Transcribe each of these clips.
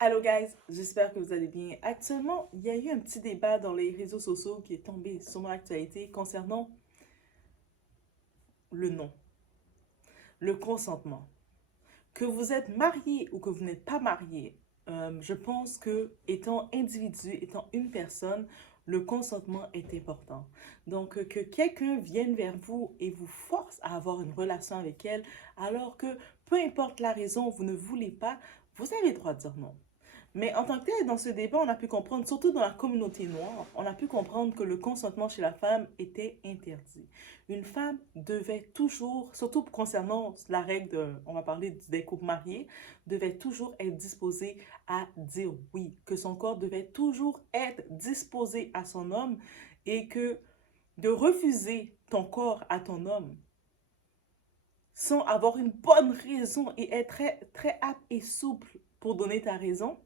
Hello guys, j'espère que vous allez bien. Actuellement, il y a eu un petit débat dans les réseaux sociaux qui est tombé sur mon actualité concernant le non, le consentement. Que vous êtes marié ou que vous n'êtes pas marié, je pense que étant individu, étant une personne, le consentement est important. Donc, que quelqu'un vienne vers vous et vous force à avoir une relation avec elle, alors que peu importe la raison, vous ne voulez pas, vous avez le droit de dire non. Mais en tant que tel, dans ce débat, on a pu comprendre, surtout dans la communauté noire, on a pu comprendre que le consentement chez la femme était interdit. Une femme devait toujours, surtout concernant la règle, on va parler des couples mariés, devait toujours être disposée à dire oui, que son corps devait toujours être disposé à son homme et que de refuser ton corps à ton homme sans avoir une bonne raison et être très, très apte et souple pour donner ta raison,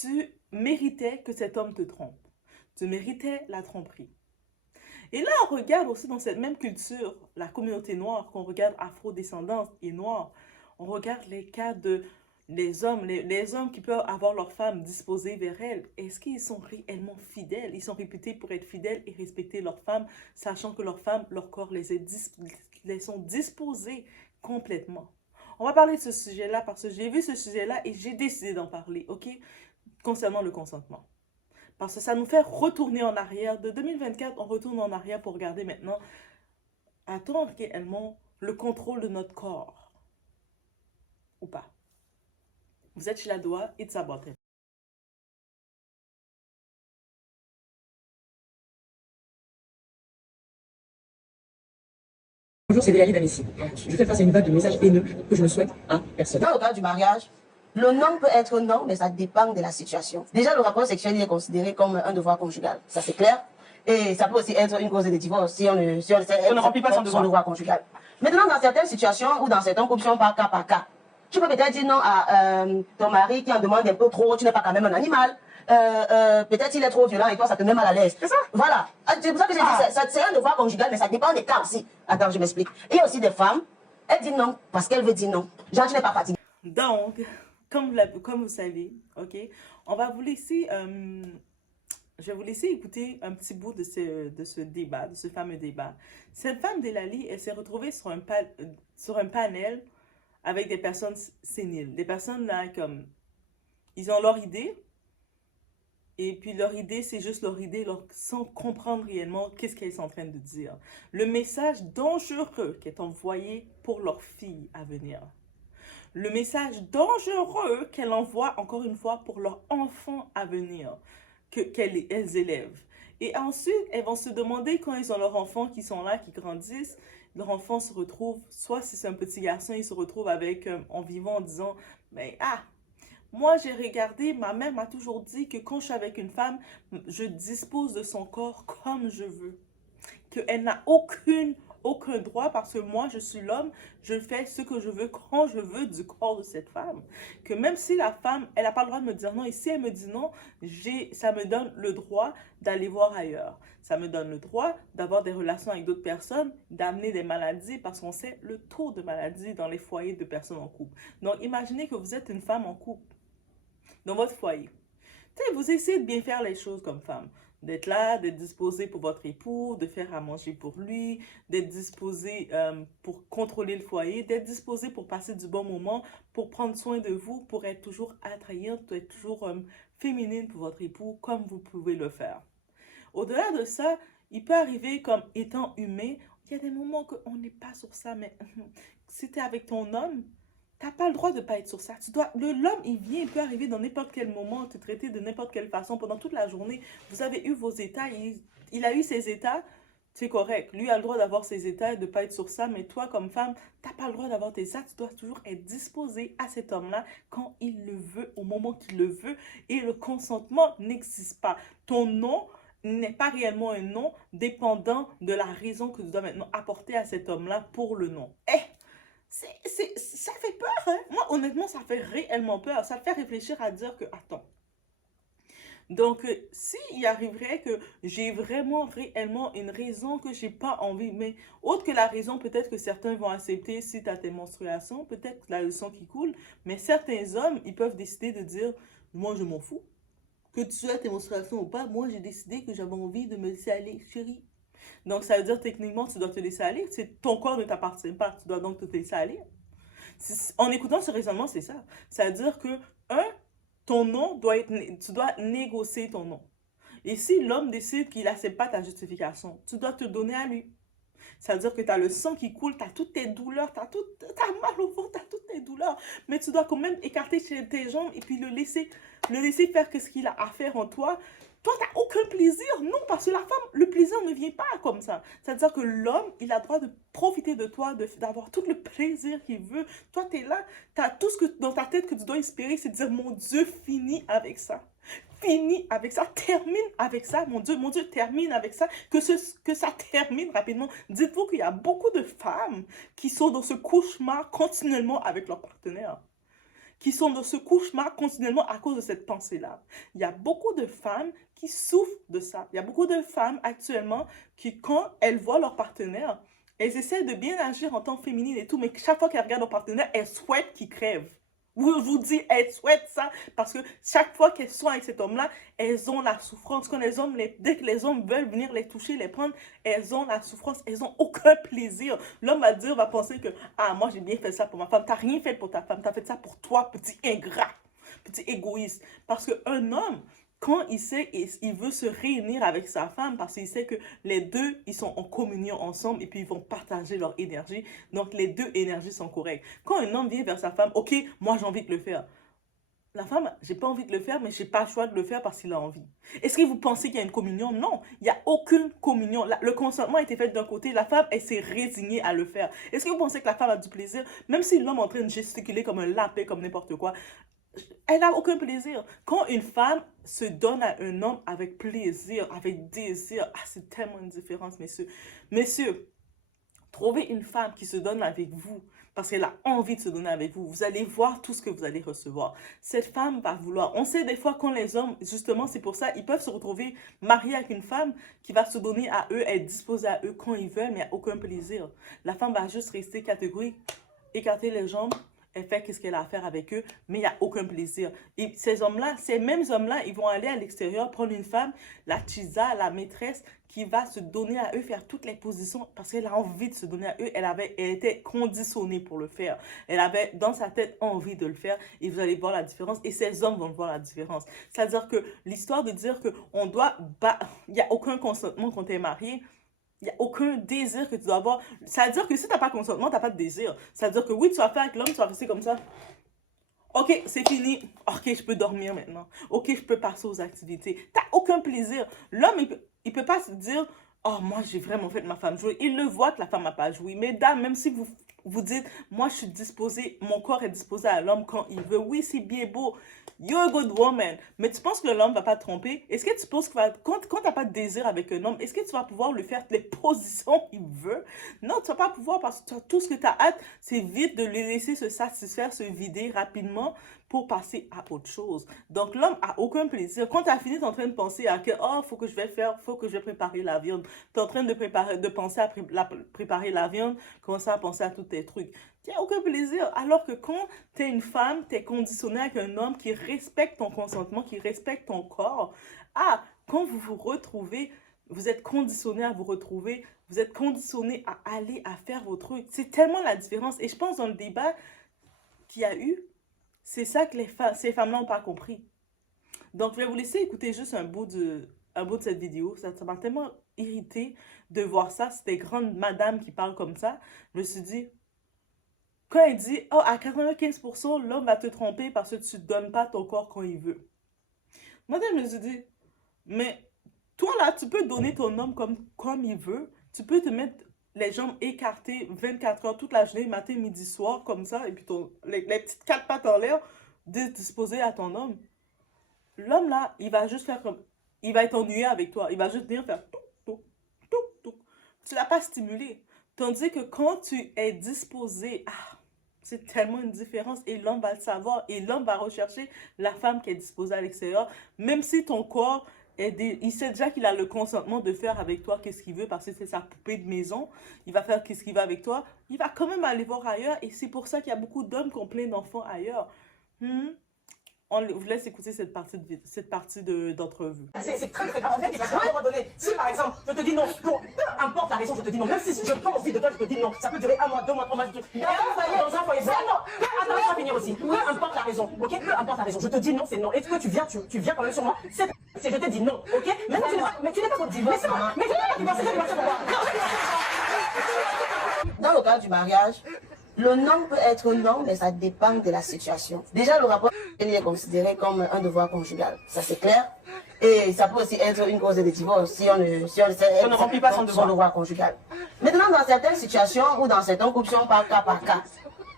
tu méritais que cet homme te trompe. Tu méritais la tromperie. Et là, on regarde aussi dans cette même culture, la communauté noire, qu'on regarde afro-descendants et noirs, on regarde les cas de les hommes qui peuvent avoir leurs femmes disposées vers elles. Est-ce qu'ils sont réellement fidèles? Ils sont réputés pour être fidèles et respecter leurs femmes, sachant que leurs femmes, leur corps les sont disposés complètement. On va parler de ce sujet-là parce que j'ai vu ce sujet-là et j'ai décidé d'en parler, ok? Concernant le consentement. Parce que ça nous fait retourner en arrière. De 2024, on retourne en arrière pour regarder maintenant, a-t-on réellement le contrôle de notre corps ou pas? Vous êtes chez la doigt, it's about it. Bonjour, c'est Déali d'Annecy. Je fais face à une vague de messages haineux que je ne souhaite à personne. Dans le cas du mariage, le non peut être non, mais ça dépend de la situation. Déjà, le rapport sexuel il est considéré comme un devoir conjugal. Ça, c'est clair. Et ça peut aussi être une cause de divorce si on ne remplit pas son devoir conjugal. Maintenant, dans certaines situations ou dans certains couples, si on parle cas par cas, tu peux peut-être dire non à ton mari qui en demande un peu trop, tu n'es pas quand même un animal. Peut-être il est trop violent et toi ça te met mal à l'aise. C'est ça? Voilà. C'est pour ça que j'ai dit, c'est un devoir conjugal, mais ça dépend des cas aussi. Attends, je m'explique. Il y a aussi des femmes, elles disent non parce qu'elles veulent dire non. Genre, tu n'es pas fatigué. Donc, comme vous savez, ok, on va vous laisser, je vais vous laisser écouter un petit bout de ce débat, de ce fameux débat. Cette femme Delali, elle s'est retrouvée sur un panel avec des personnes séniles. Des personnes là, comme, ils ont leur idée, et puis leur idée, c'est juste leur idée, sans comprendre réellement qu'est-ce qu'elles sont en train de dire. Le message dangereux qui est envoyé pour leur fille à venir. Le message dangereux qu'elle envoie, encore une fois, pour leur enfant à venir, qu'elles élèvent. Et ensuite, elles vont se demander, quand ils ont leurs enfants qui sont là, qui grandissent, leur enfant se retrouve, soit si c'est un petit garçon, il se retrouve avec, en vivant, en disant, mais ah, moi, j'ai regardé, ma mère m'a toujours dit que quand je suis avec une femme, je dispose de son corps comme je veux. Qu'elle n'a aucun droit parce que moi, je suis l'homme, je fais ce que je veux quand je veux du corps de cette femme. Que même si la femme, elle n'a pas le droit de me dire non, et si elle me dit non, ça me donne le droit d'aller voir ailleurs. Ça me donne le droit d'avoir des relations avec d'autres personnes, d'amener des maladies parce qu'on sait le taux de maladies dans les foyers de personnes en couple. Donc, imaginez que vous êtes une femme en couple dans votre foyer. Tu sais, vous essayez de bien faire les choses comme femme. D'être là, d'être disposé pour votre époux, de faire à manger pour lui, d'être disposé pour contrôler le foyer, d'être disposé pour passer du bon moment, pour prendre soin de vous, pour être toujours attrayante, être toujours féminine pour votre époux, comme vous pouvez le faire. Au-delà de ça, il peut arriver comme étant humain, il y a des moments qu'on n'est pas sur ça, mais si tu es avec ton homme, t'as pas le droit de pas être sur ça. L'homme, il vient, il peut arriver dans n'importe quel moment, te traiter de n'importe quelle façon pendant toute la journée. Vous avez eu vos états, il a eu ses états, c'est correct. Lui a le droit d'avoir ses états et de pas être sur ça, mais toi, comme femme, t'as pas le droit d'avoir tes états. Tu dois toujours être disposé à cet homme-là quand il le veut, au moment qu'il le veut, et le consentement n'existe pas. Ton nom n'est pas réellement un nom dépendant de la raison que tu dois maintenant apporter à cet homme-là pour le nom. Ça fait peur, hein? Moi, honnêtement, ça fait réellement peur. Ça fait réfléchir à dire que, attends, Donc, s'il arriverait que j'ai vraiment réellement une raison que j'ai pas envie, mais autre que la raison, peut-être que certains vont accepter si tu as tes menstruations, peut-être la leçon qui coule, mais certains hommes, ils peuvent décider de dire, moi je m'en fous, que tu aies tes menstruations ou pas, moi j'ai décidé que j'avais envie de me laisser aller, chérie. Donc, ça veut dire techniquement, tu dois te laisser aller, ton corps ne t'appartient pas, tu dois donc te laisser aller. En écoutant ce raisonnement, c'est ça. Ça veut dire que, un, ton nom doit être, tu dois négocier ton nom. Et si l'homme décide qu'il n'accepte pas ta justification, tu dois te donner à lui. Ça veut dire que tu as le sang qui coule, tu as toutes tes douleurs, tu as mal au ventre, tu as toutes tes douleurs. Mais tu dois quand même écarter tes jambes et puis le laisser faire ce qu'il a à faire en toi. Toi, tu n'as aucun plaisir. Non, parce que la femme, le plaisir ne vient pas comme ça. C'est-à-dire que l'homme, il a le droit de profiter de toi, d'avoir tout le plaisir qu'il veut. Toi, tu es là, tu as tout ce que dans ta tête que tu dois espérer, c'est de dire, mon Dieu, finis avec ça. Finis avec ça, termine avec ça, mon Dieu, termine avec ça, que ça termine rapidement. Dites-vous qu'il y a beaucoup de femmes qui sont dans ce cauchemar continuellement avec leur partenaire, qui sont dans ce cauchemar continuellement à cause de cette pensée-là. Il y a beaucoup de femmes qui souffrent de ça. Il y a beaucoup de femmes actuellement qui, quand elles voient leur partenaire, elles essaient de bien agir en tant que féminine et tout, mais chaque fois qu'elles regardent leur partenaire, elles souhaitent qu'il crève. Je vous dis, elles souhaitent ça parce que chaque fois qu'elles sont avec cet homme-là, elles ont la souffrance. Quand dès que les hommes veulent venir les toucher, les prendre, elles ont la souffrance, elles n'ont aucun plaisir. L'homme va penser que, ah, moi j'ai bien fait ça pour ma femme. Tu n'as rien fait pour ta femme, tu as fait ça pour toi, petit ingrat, petit égoïste. Parce qu'un homme, quand il sait, il veut se réunir avec sa femme parce qu'il sait que les deux, ils sont en communion ensemble et puis ils vont partager leur énergie. Donc, les deux énergies sont correctes. Quand un homme vient vers sa femme, ok, moi j'ai envie de le faire. La femme, j'ai pas envie de le faire, mais j'ai pas le choix de le faire parce qu'il a envie. Est-ce que vous pensez qu'il y a une communion? Non, il n'y a aucune communion. Le consentement a été fait d'un côté, la femme, elle s'est résignée à le faire. Est-ce que vous pensez que la femme a du plaisir? Même si l'homme est en train de gesticuler comme un lapin, comme n'importe quoi, elle n'a aucun plaisir. Quand une femme se donne à un homme avec plaisir, avec désir, ah, c'est tellement une différence, messieurs. Messieurs, trouvez une femme qui se donne avec vous parce qu'elle a envie de se donner avec vous. Vous allez voir tout ce que vous allez recevoir. Cette femme va vouloir. On sait des fois quand les hommes, justement, c'est pour ça, ils peuvent se retrouver mariés avec une femme qui va se donner à eux, être disposée à eux quand ils veulent, mais il n'y a aucun plaisir. La femme va juste rester catégorique, écarter les jambes. Elle fait ce qu'elle a à faire avec eux, mais il n'y a aucun plaisir. Et ces hommes-là, ces mêmes hommes-là, ils vont aller à l'extérieur, prendre une femme, la tisa, la maîtresse, qui va se donner à eux, faire toutes les positions, parce qu'elle a envie de se donner à eux. Elle était conditionnée pour le faire. Elle avait dans sa tête envie de le faire, et vous allez voir la différence, et ces hommes vont voir la différence. C'est-à-dire que l'histoire de dire qu'on doit, il n'y a aucun consentement quand tu es marié, il n'y a aucun désir que tu dois avoir. Ça veut dire que si tu n'as pas consentement, tu n'as pas de désir. Ça veut dire que oui, tu vas faire avec l'homme, tu vas rester comme ça. Ok, c'est fini. Ok, je peux dormir maintenant. Ok, je peux passer aux activités. Tu n'as aucun plaisir. L'homme, il peut pas se dire, oh, moi, j'ai vraiment fait de ma femme jouer. Il le voit que la femme n'a pas joué. Mesdames, même si vous dites, moi, je suis disposée, mon corps est disposé à l'homme quand il veut. Oui, c'est bien beau. You're a good woman. Mais tu penses que l'homme va pas te tromper? Est-ce que tu penses que quand tu n'as pas de désir avec un homme, est-ce que tu vas pouvoir lui faire les positions qu'il veut? Non, tu vas pas pouvoir parce que tout ce que tu as hâte, c'est vite de le laisser se satisfaire, se vider rapidement pour passer à autre chose. Donc, l'homme a aucun plaisir. Quand tu as fini, tu es en train de penser à que, oh, faut que je vais préparer la viande. Tu es en train de penser à préparer la viande, commencer à penser à tous tes trucs. Tu n'as aucun plaisir. Alors que quand tu es une femme, tu es conditionnée avec un homme qui respecte ton consentement, qui respecte ton corps. Ah, quand vous vous retrouvez, vous êtes conditionné à vous retrouver, vous êtes conditionné à aller à faire vos trucs. C'est tellement la différence. Et je pense dans le débat qu'il y a eu, c'est ça que ces femmes-là n'ont pas compris. Donc, je vais vous laisser écouter juste un bout de cette vidéo. Ça m'a tellement irrité de voir ça. C'est des grandes madames qui parlent comme ça. Je me suis dit, quand elle dit, oh, à 95%, l'homme va te tromper parce que tu ne donnes pas ton corps quand il veut. Moi, je me suis dit, mais toi là, tu peux donner ton homme comme il veut. Tu peux te mettre les jambes écartées 24 heures toute la journée, matin, midi, soir, comme ça, et puis les petites quatre pattes en l'air, disposées à ton homme. L'homme là, il va juste faire comme, il va être ennuyé avec toi. Il va juste venir faire tout, tout, tout, tout. Tu l'as pas stimulé. Tandis que quand tu es disposé, C'est tellement une différence et l'homme va le savoir et l'homme va rechercher la femme qui est disposée à l'extérieur, même si ton corps il sait déjà qu'il a le consentement de faire avec toi qu'est-ce qu'il veut parce que c'est sa poupée de maison, il va faire qu'est-ce qu'il veut avec toi, il va quand même aller voir ailleurs et c'est pour ça qu'il y a beaucoup d'hommes qui ont plein d'enfants ailleurs. Hmm. On vous laisse écouter cette partie d'entrevue. C'est très très grave. En fait, parce qu'à un moment donné, si par exemple, je te dis non, pour peu importe la raison, je te dis non. Même si je prends envie de toi, je te dis non. Ça peut durer 1 mois, 2 mois, 3 mois. Dans un foyer, c'est non. Attends, laisse-moi finir aussi. Peu importe la raison, ok? Peu importe la raison. Je te dis non, c'est non. Est-ce que tu viens quand même sur moi? C'est je te dis non, ok? Maintenant, tu n'es pas pour divorce, maman. Mais tu n'es pas divorcé, tu divorcé pourquoi? Dans le cas du mariage, le non peut être non, mais ça dépend de la situation. Déjà, le rapport est considéré comme un devoir conjugal. Ça, c'est clair. Et ça peut aussi être une cause de divorce si on ne remplit pas son devoir conjugal. Maintenant, dans certaines situations ou dans certains couples, si on parle cas par cas,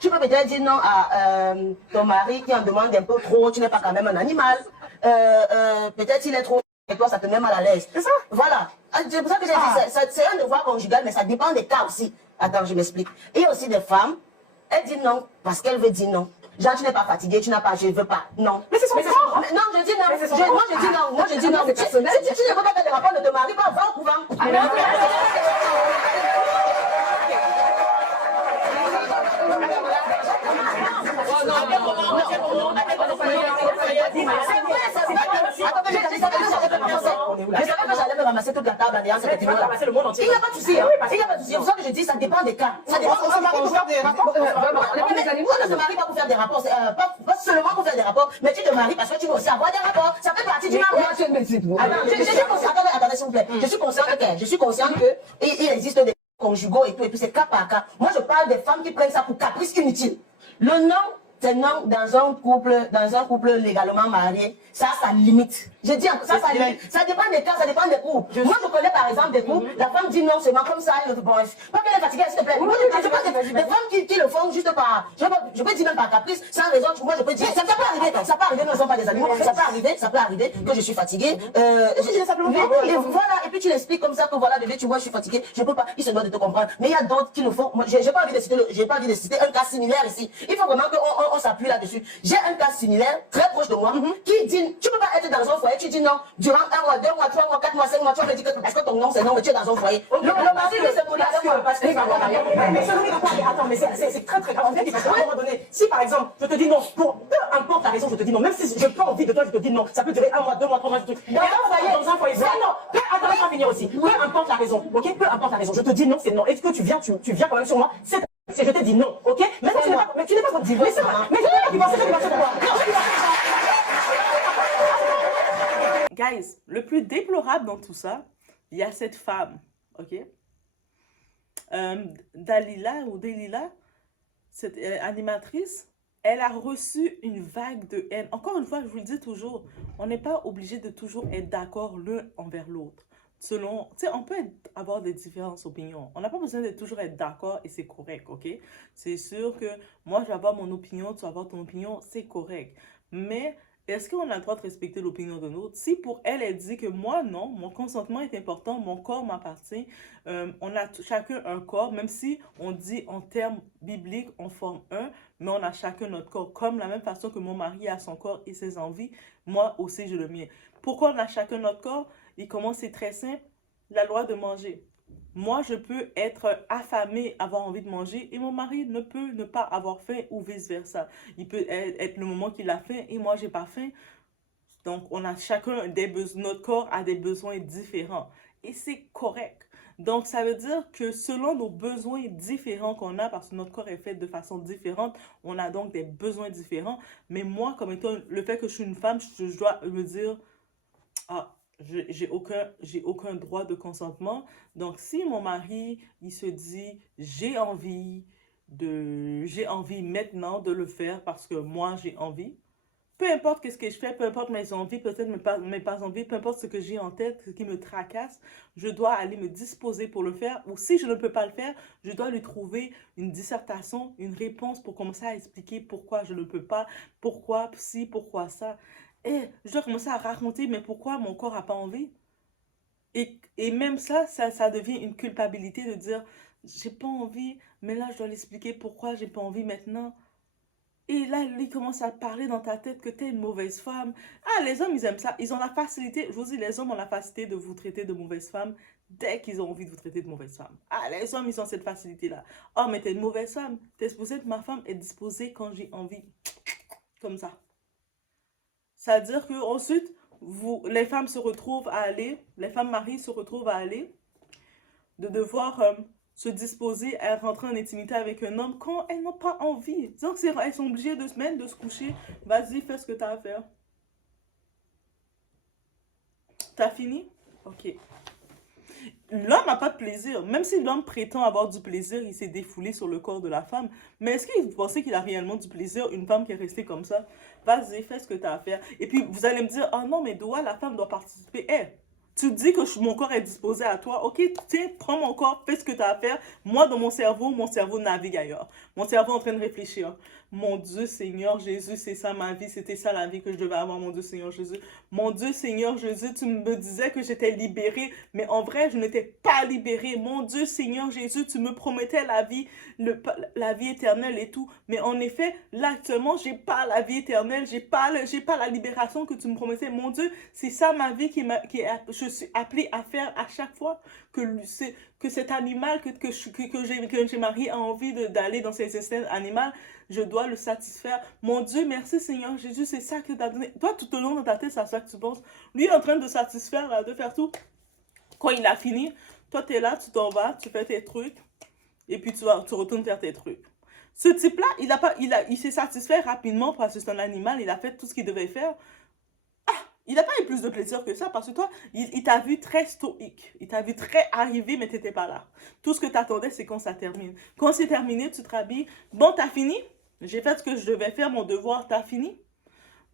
tu peux peut-être dire non à ton mari qui en demande un peu trop, tu n'es pas quand même un animal. Peut-être il est trop et toi, ça te met mal à l'aise. C'est ça? Voilà. C'est pour ça que j'ai dit, c'est un devoir conjugal, mais ça dépend des cas aussi. Attends, je m'explique. Il y a aussi des femmes, elles disent non parce qu'elles veulent dire non. Genre, tu n'es pas fatigué, tu n'as pas, je ne veux pas. Non. Mais c'est son corps. Non, je dis non. Moi, je dis non. Moi, je dis non. Si tu ne veux pas faire des rapports, ne te marie pas, va au couvent. Je savais que j'allais me ramasser toute la table en ayant cette vidéo. Il n'y a pas de souci. Il n'y a pas de souci. C'est pour ça que je dis, ça dépend des cas. Ça dépend. On se marie pour faire des rapports. On ne se marie pas pour faire des rapports. Pas seulement pour faire des rapports, mais tu te maries parce que tu veux aussi avoir des rapports. Ça fait partie du mariage. Je suis consciente. Attendez, s'il vous plaît. Je suis consciente que il existe des conjugaux et tout, et puis c'est cas par cas. Moi, je parle des femmes qui prennent ça pour caprice inutile. Le nom, c'est non dans un couple légalement marié. Ça limite. Je dis ça limite. Ça dépend des cas, ça dépend des couples. Moi, je connais par exemple des couples, la femme dit non seulement comme ça, bon, pas qu'elle est fatiguée, s'il te plaît. Moi, je pense des femmes qui le font juste par, je peux dire même par caprice, sans raison, moi je peux dire, ça peut arriver, nous ne sommes pas des animaux, ça peut arriver que je suis fatiguée. Et voilà, et puis tu l'expliques comme ça que voilà, bébé, tu vois, je suis fatiguée, je peux pas, il se doit de te comprendre. Mais il y a d'autres qui le font. Moi, j'ai pas envie de citer un cas similaire ici. Il faut vraiment qu'on s'appuie là-dessus. J'ai un cas similaire, très proche de moi, qui dit, tu peux pas être dans un foyer, tu dis non, durant 1 mois, 2 mois, 3 mois, 4 mois, 5 mois, tu me dis que parce que ton nom c'est non, mais tu es dans un foyer. Le mari de ce mois parce que attends, mais c'est très très grave. En fait, parce qu'à un moment donné, si par exemple, je te dis non, pour peu importe la raison, je te dis non, même si je prends envie de toi, je te dis non, ça peut durer 1 mois, 2 mois, 3 mois, dans un foyer, c'est non. Attends, laisse-moi finir aussi. Peu importe la raison, ok, peu importe la raison, je te dis non, c'est non. Est-ce que tu viens quand même sur moi? C'est je te dis non, ok? Maintenant, tu n'es pas pour divorcer. Mais tu n'es pas divorcé, tu divorcé pourquoi? Guys, le plus déplorable dans tout ça, il y a cette femme, ok? Dalila, cette animatrice, elle a reçu une vague de haine. Encore une fois, je vous le dis toujours, on n'est pas obligé de toujours être d'accord l'un envers l'autre. Selon, tu sais, on peut avoir des différentes opinions. On n'a pas besoin de toujours être d'accord et c'est correct, ok? C'est sûr que moi, je vais avoir mon opinion, tu vas avoir ton opinion, c'est correct. Mais est-ce qu'on a le droit de respecter l'opinion de l'autre? Si pour elle, elle dit que moi, non, mon consentement est important, mon corps m'appartient, on a chacun un corps, même si on dit en termes bibliques, on forme un, mais on a chacun notre corps. Comme la même façon que mon mari a son corps et ses envies, moi aussi j'ai le mien. Pourquoi on a chacun notre corps? Et comment c'est très simple? La loi de manger. Moi, je peux être affamée, avoir envie de manger, et mon mari ne peut ne pas avoir faim ou vice-versa. Il peut être le moment qu'il a faim et moi, j'ai pas faim. Donc, on a chacun des besoins, notre corps a des besoins différents. Et c'est correct. Donc, ça veut dire que selon nos besoins différents qu'on a, parce que notre corps est fait de façon différente, on a donc des besoins différents. Mais moi, comme étant le fait que je suis une femme, je dois me dire, ah, j'ai aucun droit de consentement. Donc, si mon mari, il se dit, j'ai envie maintenant de le faire parce que moi, j'ai envie. Peu importe qu'est-ce que je fais, peu importe mes envies, peut-être mes pas envies, peu importe ce que j'ai en tête, ce qui me tracasse, je dois aller me disposer pour le faire. Ou si je ne peux pas le faire, je dois lui trouver une dissertation, une réponse pour commencer à expliquer pourquoi je ne peux pas, pourquoi si, pourquoi ça. Et je dois commencer à raconter, mais pourquoi mon corps n'a pas envie? Et même ça devient une culpabilité de dire, j'ai pas envie, mais là, je dois l'expliquer pourquoi j'ai pas envie maintenant. Et là, lui commence à parler dans ta tête que t'es une mauvaise femme. Ah, les hommes, ils aiment ça. Ils ont la facilité, je vous dis, les hommes ont la facilité de vous traiter de mauvaise femme dès qu'ils ont envie de vous traiter de mauvaise femme. Ah, les hommes, ils ont cette facilité-là. Oh, mais t'es une mauvaise femme. T'es supposée être ma femme et disposée quand j'ai envie. Comme ça. C'est-à-dire que ensuite, les femmes se retrouvent à aller, les femmes mariées se retrouvent à aller, de devoir se disposer à rentrer en intimité avec un homme quand elles n'ont pas envie. Donc, elles sont obligées de se mettre, de se coucher. Vas-y, fais ce que tu as à faire. T'as fini? Ok. L'homme n'a pas de plaisir. Même si l'homme prétend avoir du plaisir, il s'est défoulé sur le corps de la femme. Mais est-ce que vous pensez qu'il a réellement du plaisir, une femme qui est restée comme ça? Vas-y, fais ce que tu as à faire. Et puis, vous allez me dire, oh non, mais la femme doit participer. Tu dis que mon corps est disposé à toi. Ok, tiens, prends mon corps, fais ce que tu as à faire. Moi, dans mon cerveau navigue ailleurs. Mon cerveau est en train de réfléchir. Mon Dieu Seigneur Jésus, c'est ça ma vie, c'était ça la vie que je devais avoir, mon Dieu Seigneur Jésus. Mon Dieu Seigneur Jésus, tu me disais que j'étais libérée, mais en vrai, je n'étais pas libérée. Mon Dieu Seigneur Jésus, tu me promettais la vie, la vie éternelle et tout. Mais en effet, là actuellement, j'ai pas la vie éternelle, j'ai pas la libération que tu me promettais. Mon Dieu, c'est ça ma vie je suis appelée à faire à chaque fois que cet animal que j'ai marié a envie d'aller dans ces instincts animaux, je dois le satisfaire. Mon Dieu, merci Seigneur Jésus, c'est ça que tu as donné. Toi, tout au long de ta tête, c'est à ça que tu penses. Lui est en train de satisfaire, là, de faire tout. Quand il a fini, toi, tu es là, tu t'en vas, tu fais tes trucs, et puis tu retournes faire tes trucs. Ce type-là, il s'est satisfait rapidement parce que c'est un animal, il a fait tout ce qu'il devait faire. Il n'a pas eu plus de plaisir que ça parce que toi, il t'a vu très stoïque. Il t'a vu très arrivé, mais tu n'étais pas là. Tout ce que tu attendais, c'est quand ça termine. Quand c'est terminé, tu te rhabilles. Bon, t'as fini? J'ai fait ce que je devais faire, mon devoir, t'as fini?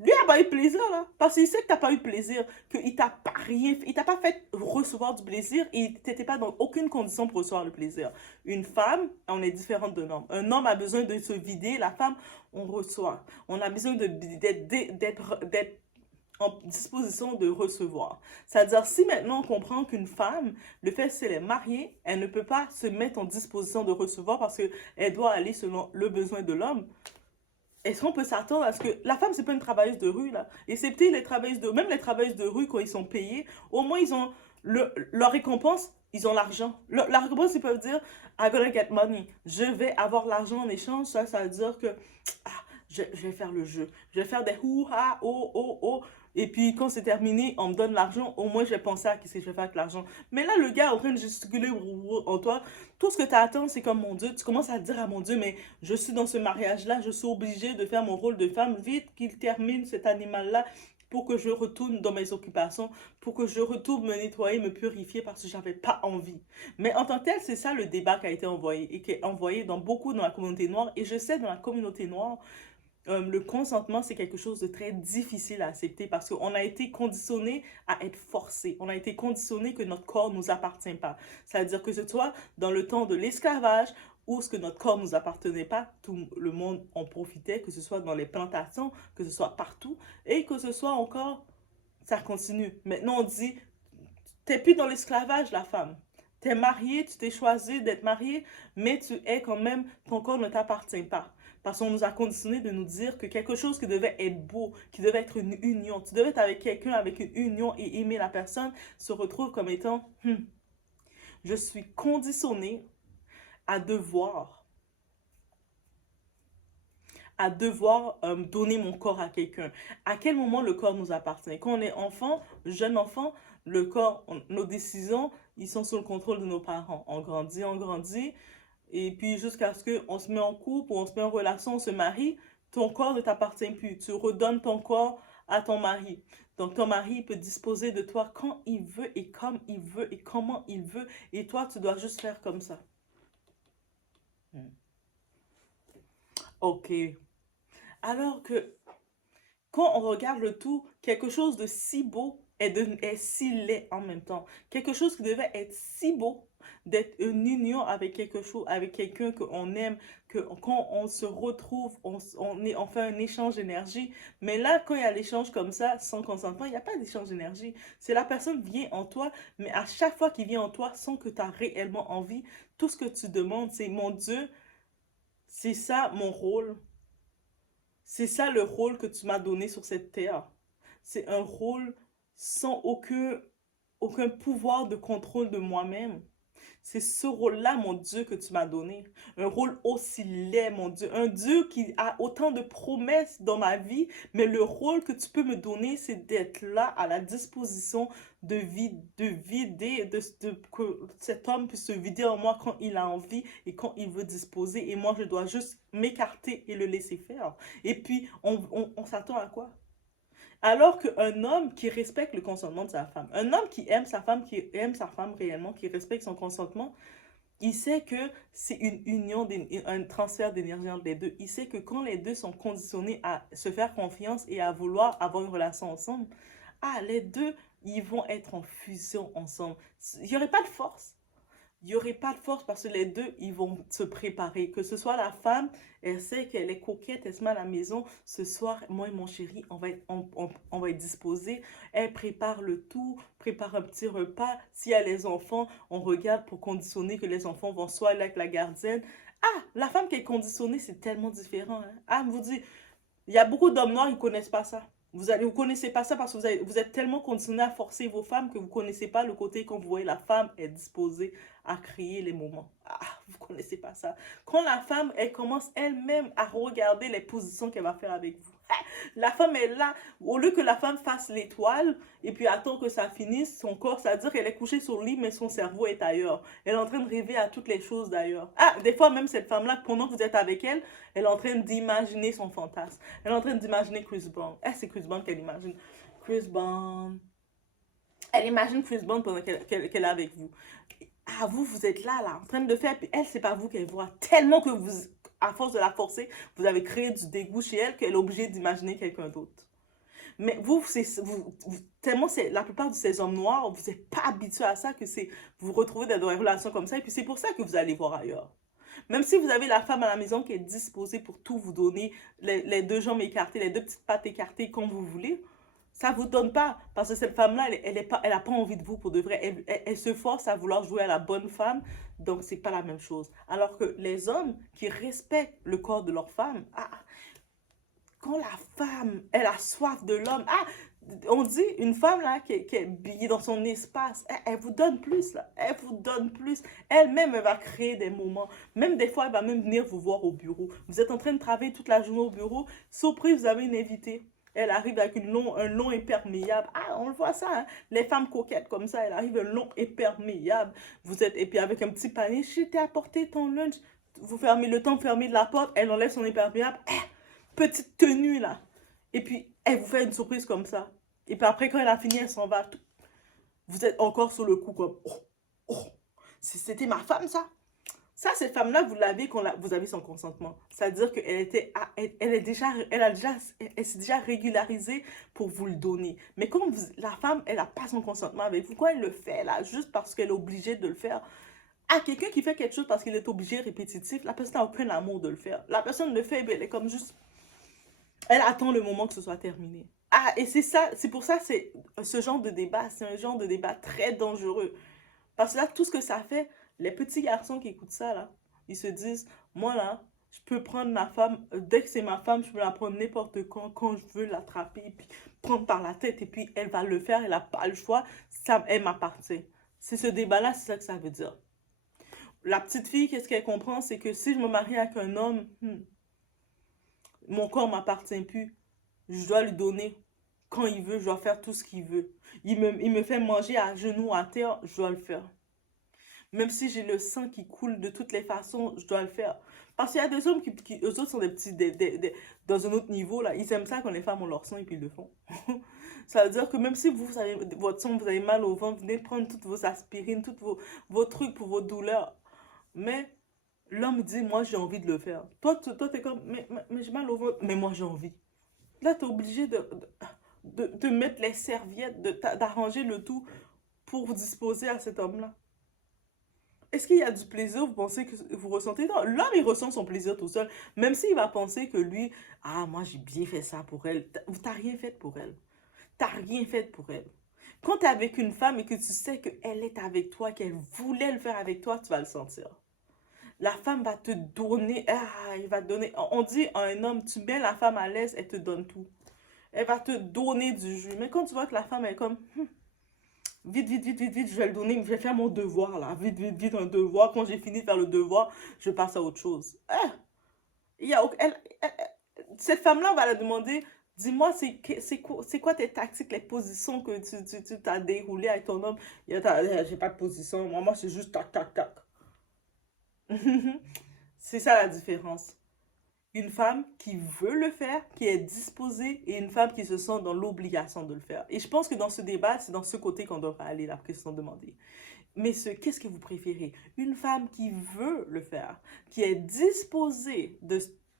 Lui n'a pas eu plaisir, là. Parce qu'il sait que t'as pas eu plaisir, qu'il t'a pas rien fait, il t'a pas fait recevoir du plaisir et t'étais pas dans aucune condition pour recevoir le plaisir. Une femme, on est différente d'un homme. Un homme a besoin de se vider, la femme, on reçoit. On a besoin d'être en disposition de recevoir. C'est-à-dire, si maintenant on comprend qu'une femme, le fait si elle est mariée, elle ne peut pas se mettre en disposition de recevoir parce qu'elle doit aller selon le besoin de l'homme, est-ce qu'on peut s'attendre à ce que... La femme, c'est pas une travailleuse de rue, là. Et c'est peut-être les travailleuses de... Même les travailleuses de rue, quand ils sont payés, au moins, ils ont leur récompense, ils ont l'argent. La récompense, ils peuvent dire, I'm gonna get money. Je vais avoir l'argent en échange. Ça veut dire que... Ah, je vais faire le jeu. Je vais faire des hou-ha, oh, oh, oh. Et puis, quand c'est terminé, on me donne l'argent. Au moins, je vais penser à ce que je vais faire avec l'argent. Mais là, le gars est en train de gesticuler en toi. Tout ce que tu attends, c'est comme mon Dieu. Tu commences à dire à mon Dieu, mais je suis dans ce mariage-là. Je suis obligée de faire mon rôle de femme. Vite qu'il termine cet animal-là pour que je retourne dans mes occupations, pour que je retourne me nettoyer, me purifier parce que j'avais pas envie. Mais en tant que tel, c'est ça le débat qui a été envoyé et qui est envoyé dans la communauté noire. Et je sais, dans la communauté noire, le consentement, c'est quelque chose de très difficile à accepter parce qu'on a été conditionné à être forcé. On a été conditionné que notre corps ne nous appartient pas. C'est-à-dire que ce soit dans le temps de l'esclavage ou ce que notre corps ne nous appartenait pas, tout le monde en profitait, que ce soit dans les plantations, que ce soit partout, et que ce soit encore, ça continue. Maintenant, on dit, t'es plus dans l'esclavage, la femme. T'es mariée, tu t'es choisi d'être mariée, mais tu es quand même, ton corps ne t'appartient pas. Parce qu'on nous a conditionné de nous dire que quelque chose qui devait être beau, qui devait être une union, tu devais être avec quelqu'un avec une union et aimer la personne, se retrouve comme étant, je suis conditionné à devoir donner mon corps à quelqu'un. À quel moment le corps nous appartient? Quand on est enfant, jeune enfant, le corps, nos décisions, ils sont sous le contrôle de nos parents. On grandit. Et puis jusqu'à ce qu'on se met en couple ou on se met en relation, on se marie, ton corps ne t'appartient plus. Tu redonnes ton corps à ton mari. Donc ton mari peut disposer de toi quand il veut et comme il veut et comment il veut. Et toi, tu dois juste faire comme ça. Ok. Alors que quand on regarde le tout, quelque chose de si beau est si laid en même temps. Quelque chose qui devait être si beau d'être une union avec quelque chose, avec quelqu'un qu'on aime, que quand on se retrouve, on fait un échange d'énergie. Mais là, quand il y a l'échange comme ça, sans consentement, il n'y a pas d'échange d'énergie. C'est la personne vient en toi, mais à chaque fois qu'il vient en toi, sans que tu as réellement envie, tout ce que tu demandes, c'est mon Dieu, c'est ça mon rôle. C'est ça le rôle que tu m'as donné sur cette terre. C'est un rôle sans aucun pouvoir de contrôle de moi-même. C'est ce rôle-là, mon Dieu, que tu m'as donné. Un rôle aussi laid, mon Dieu. Un Dieu qui a autant de promesses dans ma vie, mais le rôle que tu peux me donner, c'est d'être là à la disposition de vider, que cet homme puisse se vider en moi quand il a envie et quand il veut disposer. Et moi, je dois juste m'écarter et le laisser faire. Et puis, on s'attend à quoi? Alors qu'un homme qui respecte le consentement de sa femme, un homme qui aime sa femme réellement, qui respecte son consentement, il sait que c'est une union, un transfert d'énergie entre les deux. Il sait que quand les deux sont conditionnés à se faire confiance et à vouloir avoir une relation ensemble, les deux, ils vont être en fusion ensemble. Il n'y aurait pas de force. Il n'y aurait pas de force parce que les deux, ils vont se préparer. Que ce soit la femme, elle sait qu'elle est coquette, elle se met à la maison. Ce soir, moi et mon chéri, on va être disposés. Elle prépare le tout, prépare un petit repas. S'il y a les enfants, on regarde pour conditionner que les enfants vont soit aller avec la gardienne. La femme qui est conditionnée, c'est tellement différent. Hein? Vous dit, il y a beaucoup d'hommes noirs, ils ne connaissent pas ça. Vous connaissez pas ça parce que vous êtes tellement conditionné à forcer vos femmes que vous connaissez pas le côté quand vous voyez la femme est disposée à créer les moments. Vous connaissez pas ça. Quand la femme, elle commence elle-même à regarder les positions qu'elle va faire avec vous. La femme est là, au lieu que la femme fasse l'étoile et puis attend que ça finisse, son corps, ça veut dire qu'elle est couchée sur le lit, mais son cerveau est ailleurs. Elle est en train de rêver à toutes les choses d'ailleurs. Des fois même cette femme-là, pendant que vous êtes avec elle, elle est en train d'imaginer son fantasme. Elle est en train d'imaginer Chris Brown. C'est Chris Brown qu'elle imagine. Chris Brown. Elle imagine Chris Brown pendant qu'elle est avec vous. Vous êtes là, en train de faire, puis elle, c'est pas vous qu'elle voit. Tellement que vous, à force de la forcer, vous avez créé du dégoût chez elle qu'elle est obligée d'imaginer quelqu'un d'autre. Mais tellement la plupart de ces hommes noirs, vous n'êtes pas habitués à ça, que vous vous retrouvez dans des relations comme ça, et puis c'est pour ça que vous allez voir ailleurs. Même si vous avez la femme à la maison qui est disposée pour tout vous donner, les deux jambes écartées, les deux petites pattes écartées, comme vous voulez, ça ne vous donne pas. Parce que cette femme-là, elle n'a pas envie de vous pour de vrai. Elle se force à vouloir jouer à la bonne femme. Donc, ce n'est pas la même chose. Alors que les hommes qui respectent le corps de leur femme, quand la femme, elle a soif de l'homme, on dit une femme là qui est billée dans son espace, elle vous donne plus là, elle vous donne plus. Elle-même, elle va créer des moments. Même des fois, elle va même venir vous voir au bureau. Vous êtes en train de travailler toute la journée au bureau. Surprise, vous avez une invitée. Elle arrive avec un long imperméable. On le voit ça, hein? Les femmes coquettes comme ça, elle arrive un long imperméable. Et puis avec un petit panier, je t'ai apporté ton lunch. Vous fermez le temps, fermez de la porte, elle enlève son imperméable. Petite tenue là. Et puis, elle vous fait une surprise comme ça. Et puis après, quand elle a fini, elle s'en va. Vous êtes encore sur le coup comme, c'était ma femme ça. Ça, cette femme-là, vous l'avez quand vous avez son consentement. C'est-à-dire qu'elle s'est déjà régularisée pour vous le donner. Mais quand la femme, elle n'a pas son consentement avec vous, quand elle le fait là, juste parce qu'elle est obligée de le faire, quelqu'un qui fait quelque chose parce qu'il est obligé, répétitif, la personne n'a aucun amour de le faire. La personne le fait, elle est comme juste, elle attend le moment que ce soit terminé. Et c'est pour ça, ce genre de débat, c'est un genre de débat très dangereux. Parce que là, tout ce que ça fait, les petits garçons qui écoutent ça, là, ils se disent, moi, là, je peux prendre ma femme, dès que c'est ma femme, je peux la prendre n'importe quand je veux l'attraper, puis prendre par la tête, et puis elle va le faire, elle n'a pas le choix, elle m'appartient. C'est ce débat-là, c'est ça que ça veut dire. La petite fille, qu'est-ce qu'elle comprend? C'est que si je me marie avec un homme, mon corps ne m'appartient plus. Je dois lui donner quand il veut, je dois faire tout ce qu'il veut. Il me fait manger à genoux, à terre, je dois le faire. Même si j'ai le sang qui coule de toutes les façons, je dois le faire. Parce qu'il y a des hommes eux autres sont des petits, dans un autre niveau, là. Ils aiment ça quand les femmes ont leur sang et puis ils le font. Ça veut dire que même si vous avez votre sang, vous avez mal au ventre, vous venez prendre toutes vos aspirines, tous vos trucs pour vos douleurs. Mais l'homme dit, moi j'ai envie de le faire. Toi t'es comme, mais j'ai mal au ventre, mais moi j'ai envie. Là, tu es obligé de mettre les serviettes, d'arranger le tout pour disposer à cet homme-là. Est-ce qu'il y a du plaisir, vous pensez que vous ressentez? Non, l'homme, il ressent son plaisir tout seul. Même s'il va penser que lui, ah, moi, j'ai bien fait ça pour elle. T'as rien fait pour elle. T'as rien fait pour elle. Quand t'es avec une femme et que tu sais qu'elle est avec toi, qu'elle voulait le faire avec toi, tu vas le sentir. La femme va te donner, il va te donner, on dit à un homme, tu mets la femme à l'aise, elle te donne tout. Elle va te donner du jus. Mais quand tu vois que la femme est comme, vite, vite, vite, vite, vite, je vais le donner, je vais faire mon devoir là. Vite, vite, vite, un devoir. Quand j'ai fini de faire le devoir, je passe à autre chose. Il y a, cette femme-là, on va la demander, dis-moi, c'est quoi tes tactiques, les positions que tu t'as déroulées avec ton homme? J'ai pas de position, moi c'est juste tac, tac, tac. C'est ça la différence. Une femme qui veut le faire, qui est disposée, et une femme qui se sent dans l'obligation de le faire. Et je pense que dans ce débat, c'est dans ce côté qu'on devrait aller, la question demandée. Mais qu'est-ce que vous préférez? Une femme qui veut le faire, qui est disposée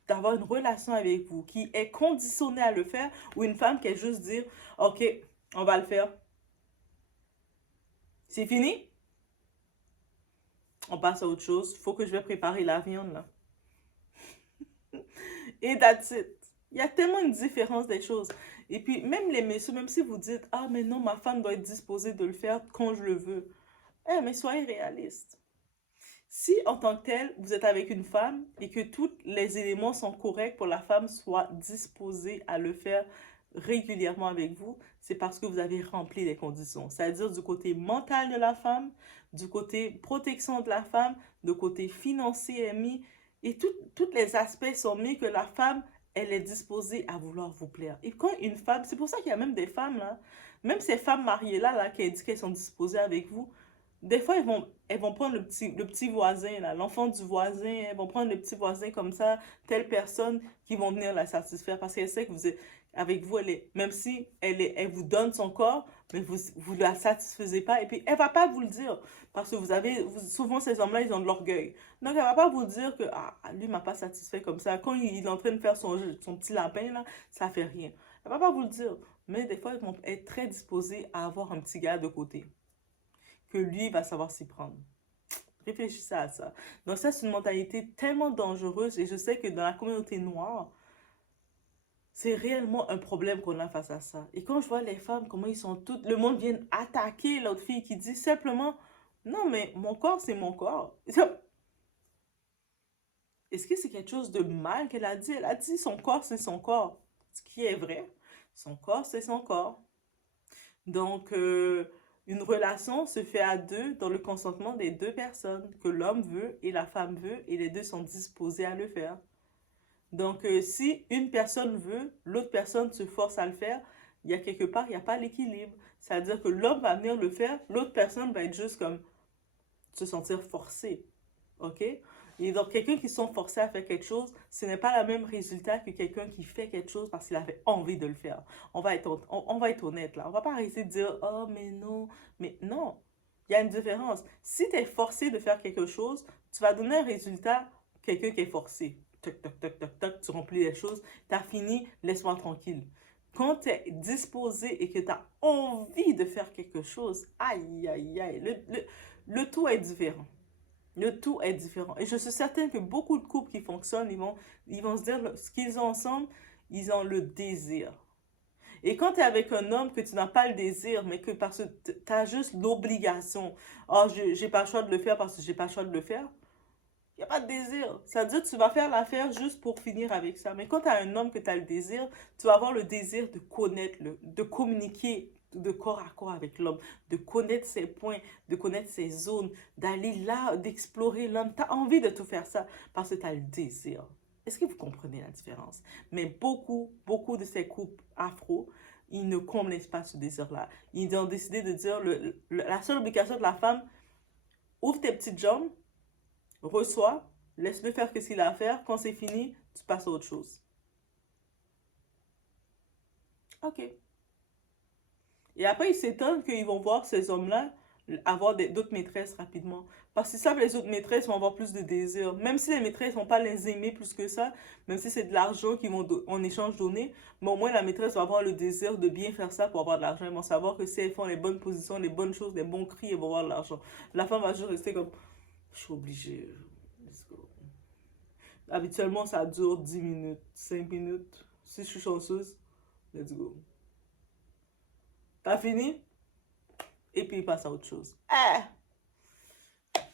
d'avoir une relation avec vous, qui est conditionnée à le faire, ou une femme qui est juste dire, ok, on va le faire. C'est fini? On passe à autre chose. Faut que je vais préparer la viande, là. Et that's it. Il y a tellement une différence des choses. Et puis, même les messieurs, même si vous dites, ah, mais non, ma femme doit être disposée de le faire quand je le veux. Eh, mais soyez réaliste. Si, en tant que tel, vous êtes avec une femme et que tous les éléments sont corrects pour la femme soit disposée à le faire régulièrement avec vous, c'est parce que vous avez rempli les conditions. C'est-à-dire du côté mental de la femme, du côté protection de la femme, du côté financier est mis, et tous les aspects sont mis que la femme, elle est disposée à vouloir vous plaire. Et quand une femme, c'est pour ça qu'il y a même des femmes, là, même ces femmes mariées-là, là, qui disent qu'elles sont disposées avec vous, des fois, elles vont prendre le petit voisin, là, l'enfant du voisin, elles vont prendre le petit voisin comme ça, telle personne qui vont venir la satisfaire parce qu'elle sait que vous êtes, avec vous, même si elle vous donne son corps, mais vous la satisfaisez pas, et puis elle va pas vous le dire parce que souvent ces hommes-là, ils ont de l'orgueil. Donc, elle va pas vous dire que, ah, lui m'a pas satisfait comme ça. Quand il est en train de faire son petit lapin, là, ça fait rien. Elle va pas vous le dire. Mais des fois, ils vont être très disposés à avoir un petit gars de côté que lui va savoir s'y prendre. Réfléchissez à ça. Donc ça, c'est une mentalité tellement dangereuse et je sais que dans la communauté noire, c'est réellement un problème qu'on a face à ça. Et quand je vois les femmes, comment ils sont toutes, le monde vient attaquer l'autre fille qui dit simplement, non mais mon corps, c'est mon corps. Est-ce que c'est quelque chose de mal qu'elle a dit? Elle a dit son corps, c'est son corps. Ce qui est vrai, son corps, c'est son corps. Donc, une relation se fait à deux dans le consentement des deux personnes, que l'homme veut et la femme veut, et les deux sont disposés à le faire. Donc, si une personne veut, l'autre personne se force à le faire, il y a quelque part, il n'y a pas l'équilibre. C'est-à-dire que l'homme va venir le faire, l'autre personne va être juste comme se sentir forcé. OK? Et donc, quelqu'un qui sont forcés à faire quelque chose, ce n'est pas le même résultat que quelqu'un qui fait quelque chose parce qu'il avait envie de le faire. On va être honnête là. On va pas arrêter de dire, oh, mais non. Mais non. Il y a une différence. Si tu es forcé de faire quelque chose, tu vas donner un résultat quelqu'un qui est forcé. Toc, toc, toc, toc, toc, tu remplis les choses, tu as fini, laisse-moi tranquille. Quand tu es disposé et que tu as envie de faire quelque chose, aïe, aïe, aïe, le tout est différent. Le tout est différent. Et je suis certaine que beaucoup de couples qui fonctionnent, ils vont se dire ce qu'ils ont ensemble, ils ont le désir. Et quand tu es avec un homme que tu n'as pas le désir, mais que parce que tu as juste l'obligation, oh, j'ai pas le choix de le faire parce que j'ai pas le choix de le faire, il n'y a pas de désir. Ça veut dire que tu vas faire l'affaire juste pour finir avec ça. Mais quand tu as un homme que tu as le désir, tu vas avoir le désir de connaître, de communiquer de corps à corps avec l'homme, de connaître ses points, de connaître ses zones, d'aller là, d'explorer l'homme. Tu as envie de tout faire ça parce que tu as le désir. Est-ce que vous comprenez la différence? Mais beaucoup de ces couples afro, ils ne connaissent pas ce désir-là. Ils ont décidé de dire, la seule obligation de la femme, ouvre tes petites jambes, reçois, laisse-le faire ce qu'il a à faire. Quand c'est fini, tu passes à autre chose. OK. Et après, ils s'étonnent qu'ils vont voir ces hommes-là avoir d'autres maîtresses rapidement. Parce qu'ils savent que les autres maîtresses vont avoir plus de désir. Même si les maîtresses ne vont pas les aimer plus que ça, même si c'est de l'argent qu'ils vont en échange donner, mais au moins la maîtresse va avoir le désir de bien faire ça pour avoir de l'argent. Ils vont savoir que si elles font les bonnes positions, les bonnes choses, les bons cris, elles vont avoir de l'argent. La femme va juste rester comme, Je suis obligée. Let's go. Habituellement, ça dure 10 minutes, 5 minutes. Si je suis chanceuse, let's go. T'as fini? Et puis il passe à autre chose.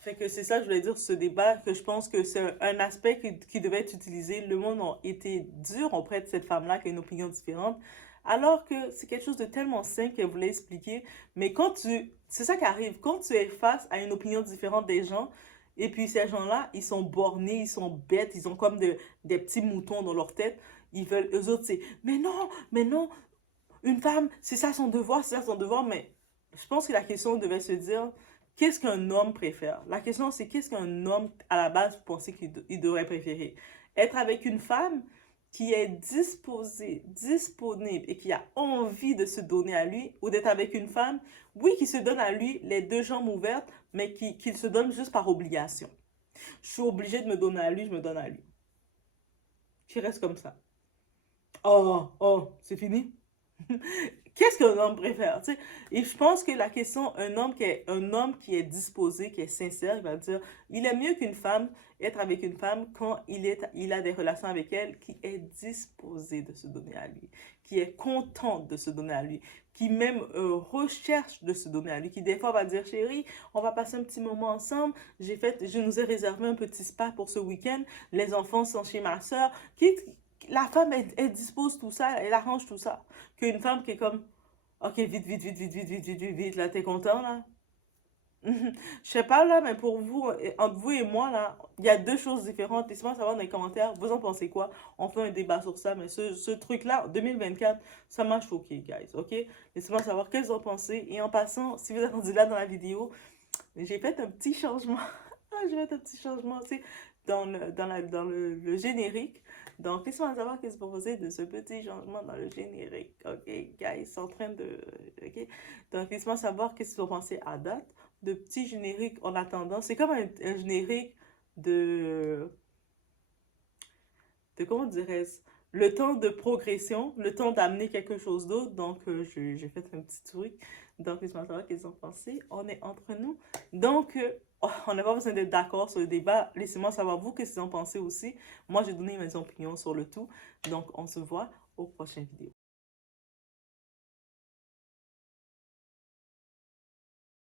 Fait que c'est ça que je voulais dire sur ce débat, que je pense que c'est un aspect qui devait être utilisé. Le monde a été dur auprès de cette femme-là qui a une opinion différente, alors que c'est quelque chose de tellement simple qu'elle voulait expliquer. Mais c'est ça qui arrive, quand tu es face à une opinion différente des gens, et puis ces gens-là, ils sont bornés, ils sont bêtes, ils ont comme des petits moutons dans leur tête. Eux autres, c'est, mais non, une femme, c'est ça son devoir, mais je pense que la question devait se dire, qu'est-ce qu'un homme préfère? La question, c'est qu'est-ce qu'un homme, à la base, vous pensez qu'il devrait préférer? Être avec une femme qui est disposée, disponible et qui a envie de se donner à lui, ou d'être avec une femme, oui, qui se donne à lui, les deux jambes ouvertes, mais qui se donne juste par obligation. Je suis obligée de me donner à lui, je me donne à lui. Qui reste comme ça. Oh, c'est fini? Qu'est-ce qu'un homme préfère, tu sais? Et je pense que la question, un homme qui est disposé, qui est sincère, il va dire, il est mieux qu'une femme, être avec une femme quand il a des relations avec elle, qui est disposé de se donner à lui, qui est contente de se donner à lui, qui même recherche de se donner à lui, qui des fois va dire, chérie, on va passer un petit moment ensemble, je nous ai réservé un petit spa pour ce week-end, les enfants sont chez ma soeur, la femme, elle dispose tout ça, elle arrange tout ça. Qu'une femme qui est comme, ok, vite, là, t'es content, là? Je sais pas, là, mais pour vous, entre vous et moi, là, il y a deux choses différentes. Laissez-moi savoir dans les commentaires, vous en pensez quoi? On fait un débat sur ça, mais ce truc-là, 2024, ça m'a choqué, guys, ok? Laissez-moi savoir qu'est-ce que vous en pensez. Et en passant, si vous êtes rendu là dans la vidéo, j'ai fait un petit changement. J'ai fait un petit changement, tu sais, dans le générique. Donc, laissez-moi savoir qu'est-ce que vous pensez de ce petit changement dans le générique. Ok, guys, c'est en train de... Ok, donc laissez-moi savoir qu'est-ce que vous pensez à date de petits génériques en attendant. C'est comme un générique de comment dirais-je, le temps de progression, le temps d'amener quelque chose d'autre. Donc, j'ai fait un petit truc. Donc, laissez-moi savoir qu'est-ce que vous en pensez. On est entre nous. Donc, on n'a pas besoin d'être d'accord sur le débat. Laissez-moi savoir vous qu'est-ce que vous en pensez aussi. Moi, j'ai donné mes opinions sur le tout. Donc, on se voit aux prochaines vidéos.